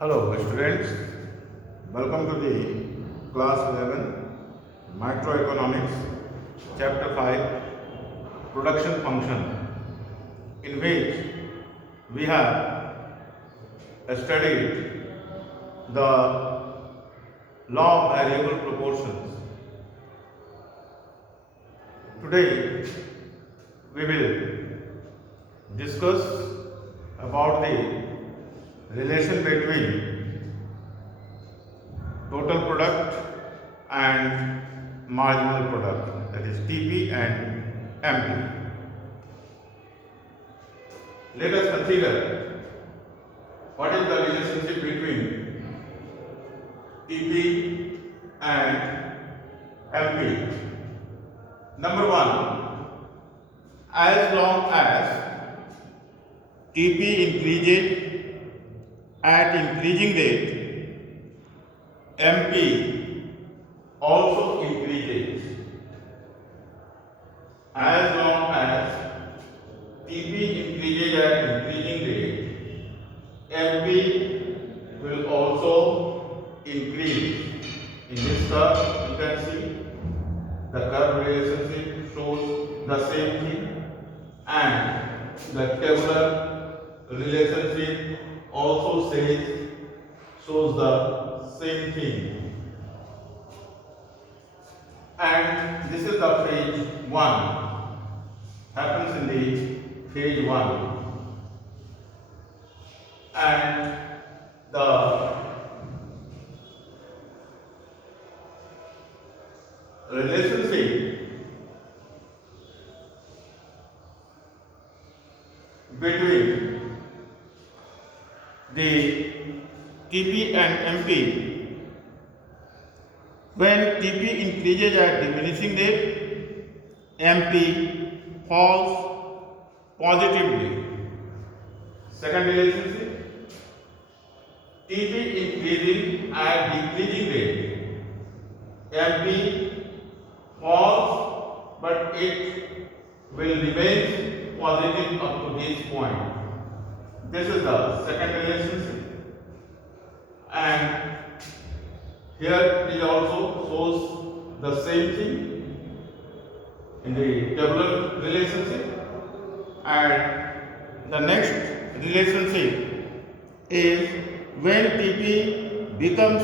Hello students, welcome to the class 11 Macroeconomics chapter 5 Production Function, in which we have studied the law of variable proportions. Today we will discuss about the relation between total product and marginal product, that is TP and MP. Let us consider what is the relationship between TP and MP. Number one, as long as TP increases at increasing rate, MP also increases. As long as TP increases at increasing rate, MP will also increase. In this curve, you can see the curve relationship shows the same thing, and the tabular relationship also shows the same thing. And this is the phase 1, happens in the phase 1, and the relationship between the TP and MP, when TP increases at diminishing rate, MP falls positively. Second relationship, TP increasing at decreasing rate, MP falls, but it will remain positive up to this point. This is the second relationship, and here it also shows the same thing in the tabular relationship. And the next relationship is when TP becomes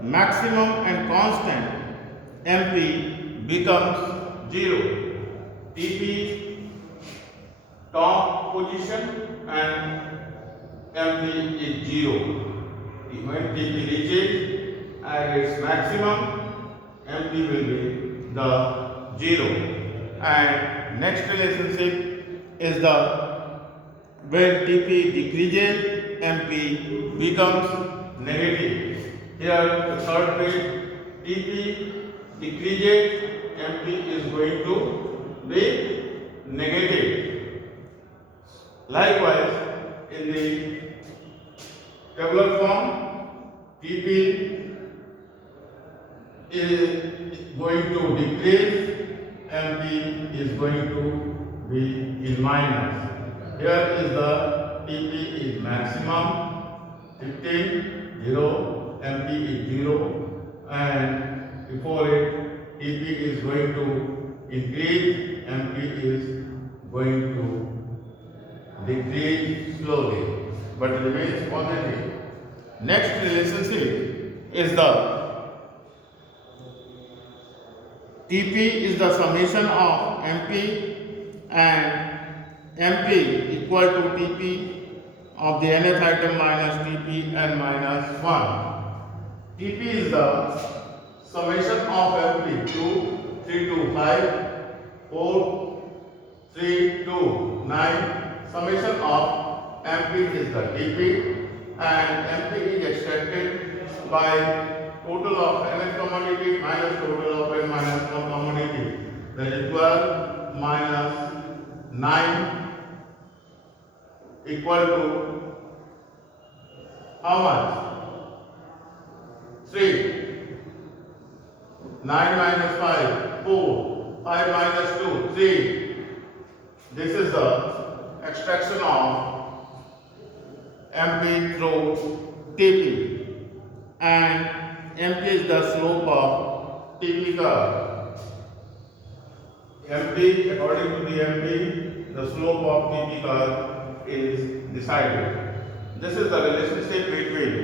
maximum and constant, MP becomes 0. TP top position and MP is 0. When TP reaches at its maximum, MP will be the 0. And next relationship is the when TP decreases, MP becomes negative. Here the third phase, TP decreases, MP is going to be negative. Likewise, in the tabular form, TP is going to decrease, MP is going to be in minus. Here is the TP is maximum 15, 0, MP is 0, and before it TP is going to increase, MP is going to decrease slowly, but remains positive. Next relationship is the TP is the summation of MP, and MP equal to TP of the nth item minus TP n minus 1. TP is the summation of MP 2, 3 to 5, 4, 3 to 9. Summation of MP is the TP, and MP is extracted by total of nth commodity minus total of n minus 1 commodity. That is 12 minus 9 equal to how much? 3. 9 minus 5, 4. 5 minus 2, 3. This is the extraction of MP through TP, and MP is the slope of TP curve. MP, according to the MP, the slope of TP curve is decided. This is the relationship between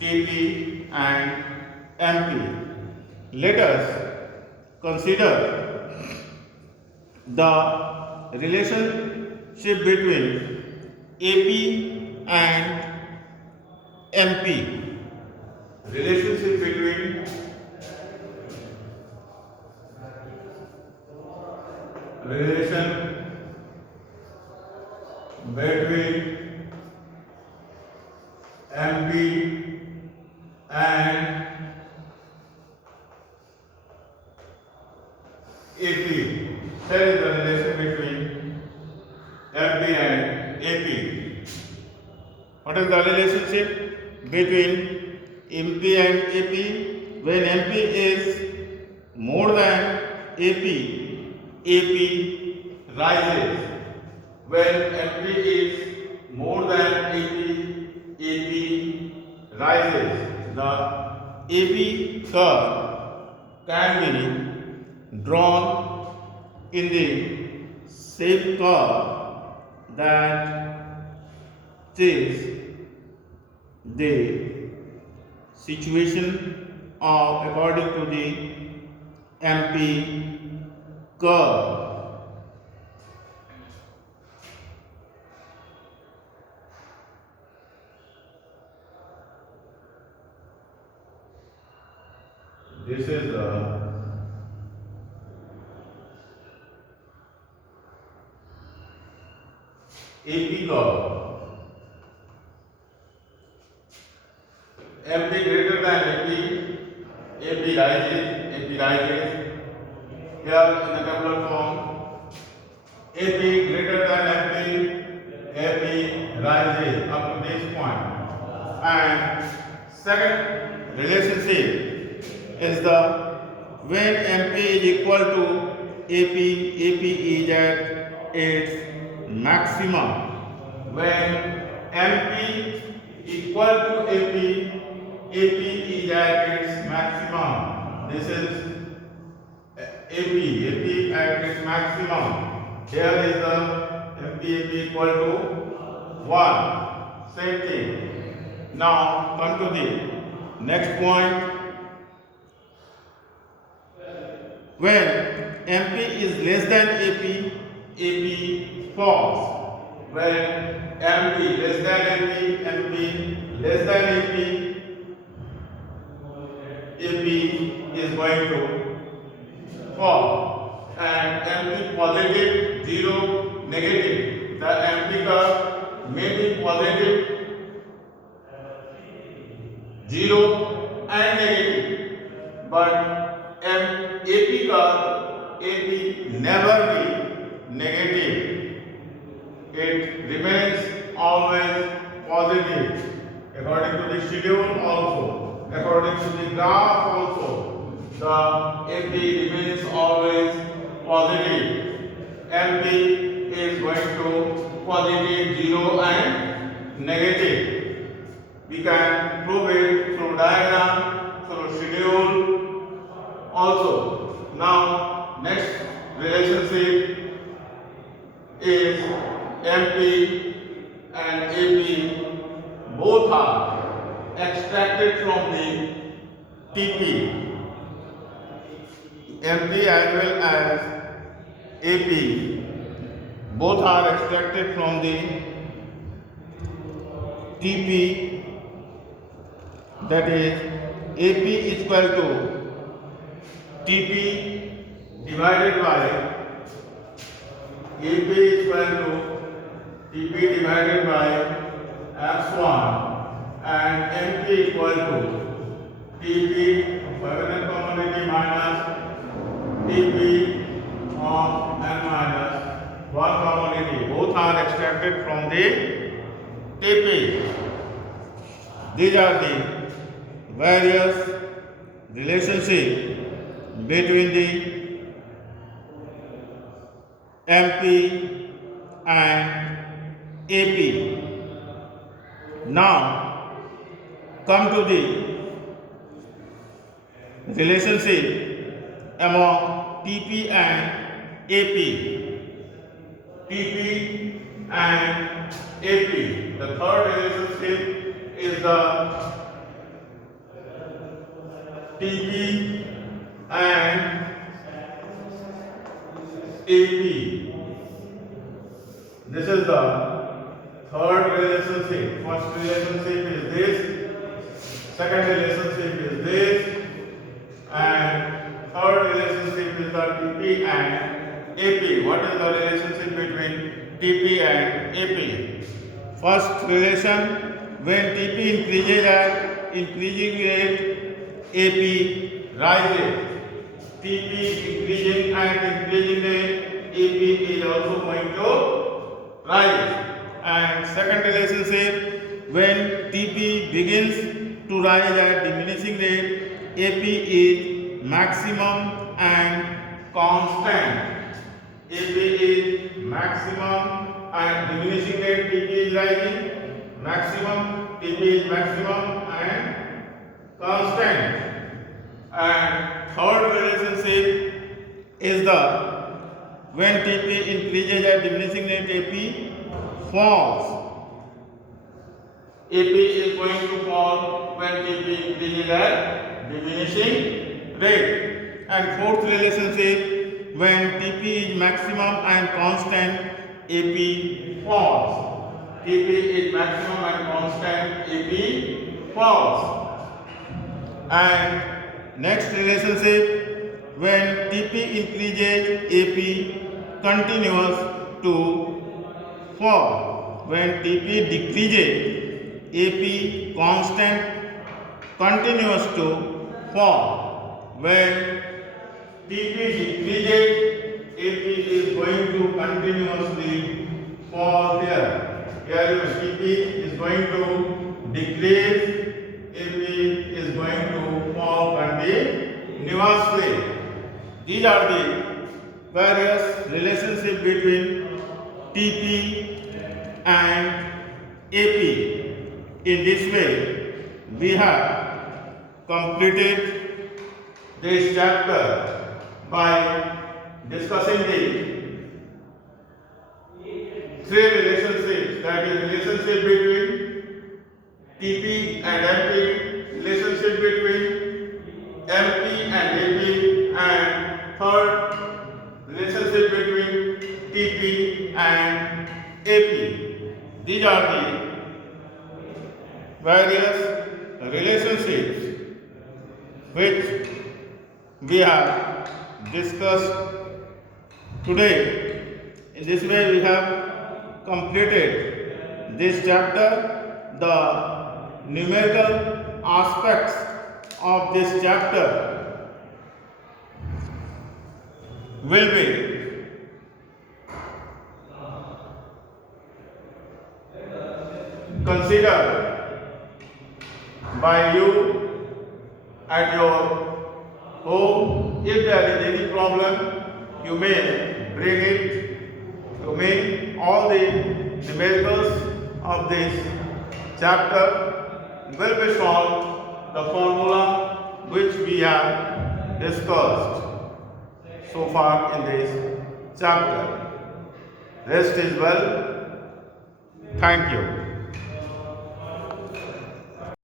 TP and MP. Let us consider the relationship between AP and MP. Relationship between relation between MP and AP. There is the relation between MP and AP. What is the relationship between MP and AP? When MP is more than AP, AP rises. When MP is more than AP, AP rises. The AP curve can be drawn in the same curve that is the situation of according to the MP curve. This is the AP curve. MP greater than AP, AP rises, AP rises. Here in the tabular form, AP greater than MP, AP rises up to this point. And second relationship is the when MP is equal to AP, AP is at its maximum. When MP equal to AP, AP is at its maximum. This is AP at its maximum. Here is the AP equal to 1. Same thing. Now come to the next point. When MP is less than AP, AP falls. When MP less than AP, MP less than AP, AP is going to fall. And MP positive, 0, negative. The MP curve may be positive, 0 and negative. But AP curve, AP never be negative. It remains always positive. According to the schedule also, according to the graph also, the AP remains always positive. MP is going to positive, 0 and negative. We can prove it through diagram, through schedule also. Now next relationship is MP and AP both are extracted from the TP. MP as well as AP both are extracted from the TP, that is AP is equal to TP divided by AP is equal to TP divided by X1 and MP equal to TP covalent commodity minus TP of N minus 1 commodity. Both are extracted from the TP. These are the various relationships between the MP and AP. Now come to the relationship among TP and AP. TP and AP. The third relationship is the TP and AP. This is the third relationship. First relationship is this, second relationship is this, and third relationship is the TP and AP. What is the relationship between TP and AP? First relation, when TP increases at increasing rate, AP rises. TP increasing at increasing rate, AP is also going to rise. And second relationship, when TP begins to rise at diminishing rate, AP is maximum and constant. AP is maximum and diminishing rate, TP is rising, maximum, TP is maximum and constant. And third relationship is the when TP increases at diminishing rate, AP falls. AP is going to fall when TP increases at diminishing rate. And fourth relationship, when TP is maximum and constant, AP falls. TP is maximum and constant, AP falls. And next relationship, when TP increases, AP continues to fall. When TP decreases, AP constant continues to fall. When TP decreases, AP is going to continuously fall here. Here TP is going to decrease, AP is going to fall continuously. These are the various relationships between TP and AP. In this way, we have completed this chapter by discussing the three relationships, that is relationship between TP and MP, relationship between MP and AP, and third relationship between TP and AP. These are the various relationships which we have discussed today. In this way, we have completed this chapter. The numerical aspects of this chapter will be considered by you at your home. If there is any problem, you may bring it to me. All the numericals of this chapter will be solved, the formula which we have discussed so far in this chapter. Rest is well. Thank you.